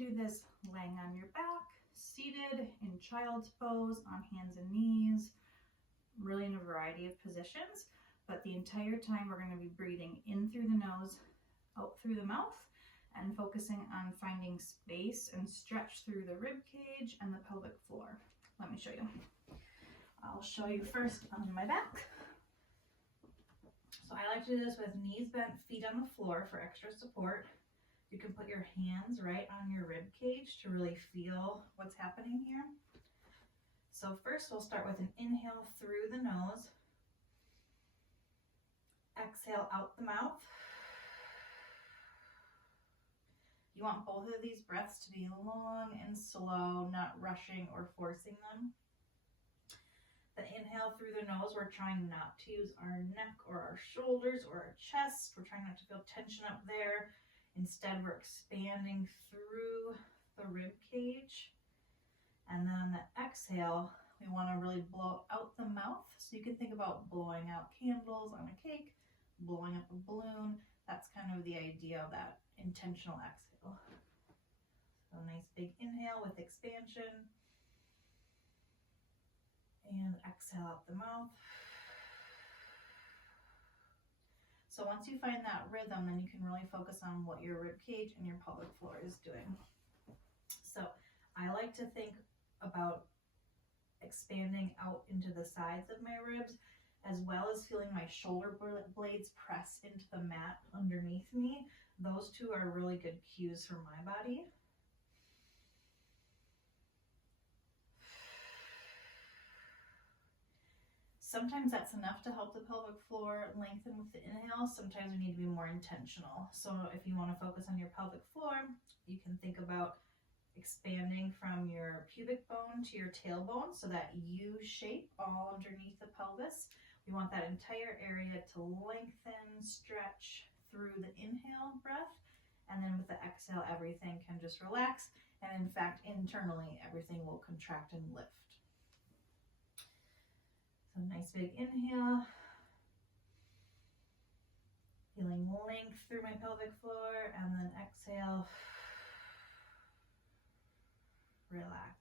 do this laying on your back, seated, in child's pose, on hands and knees, really in a variety of positions. But the entire time we're going to be breathing in through the nose, out through the mouth, and focusing on finding space and stretch through the rib cage and the pelvic floor. Let me show you. I'll show you first on my back. So I like to do this with knees bent, feet on the floor for extra support. You can put your hands right on your rib cage to really feel what's happening here. So first we'll start with an inhale through the nose. Exhale out the mouth. You want both of these breaths to be long and slow, not rushing or forcing them. The inhale through the nose, we're trying not to use our neck or our shoulders or our chest. We're trying not to feel tension up there. Instead, we're expanding through the rib cage. And then on the exhale, we want to really blow out the mouth. So you can think about blowing out candles on a cake, blowing up a balloon. That's kind of the idea of that intentional exhale. So a nice big inhale with expansion. And exhale out the mouth. So once you find that rhythm, then you can really focus on what your rib cage and your pelvic floor is doing. So I like to think about expanding out into the sides of my ribs, as well as feeling my shoulder blades press into the mat underneath me. Those two are really good cues for my body. Sometimes that's enough to help the pelvic floor lengthen with the inhale. Sometimes we need to be more intentional. So if you want to focus on your pelvic floor, you can think about expanding from your pubic bone to your tailbone, so that U shape all underneath the pelvis. We want that entire area to lengthen, stretch through the inhale breath, and then with the exhale, everything can just relax. And in fact, internally, everything will contract and lift. So nice big inhale. Feeling length through my pelvic floor, and then exhale. Relax.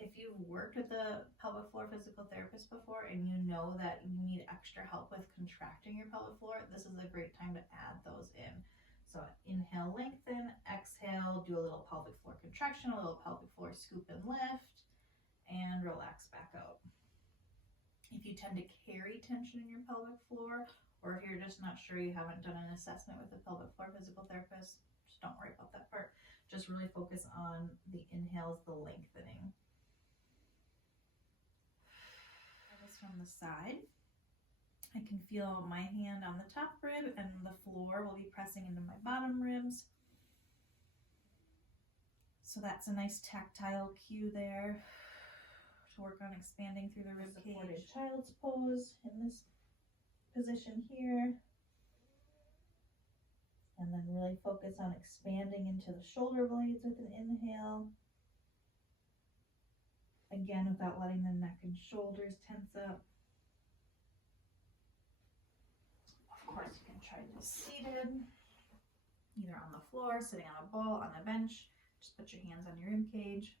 If you've worked with a pelvic floor physical therapist before and you know that you need extra help with contracting your pelvic floor, this is a great time to add those in. So inhale, lengthen, exhale, do a little pelvic floor contraction, a little pelvic floor scoop and lift, and relax back out. If you tend to carry tension in your pelvic floor, or if you're just not sure, you haven't done an assessment with a pelvic floor physical therapist, just don't worry about that part. Just really focus on the inhales, the lengthening. This from the side. I can feel my hand on the top rib, and the floor will be pressing into my bottom ribs. So that's a nice tactile cue there to work on expanding through the rib cage. Supported child's pose in this position here. And then really focus on expanding into the shoulder blades with an inhale. Again, without letting the neck and shoulders tense up. Of course, you can try this seated, either on the floor, sitting on a ball, on a bench. Just put your hands on your rib cage.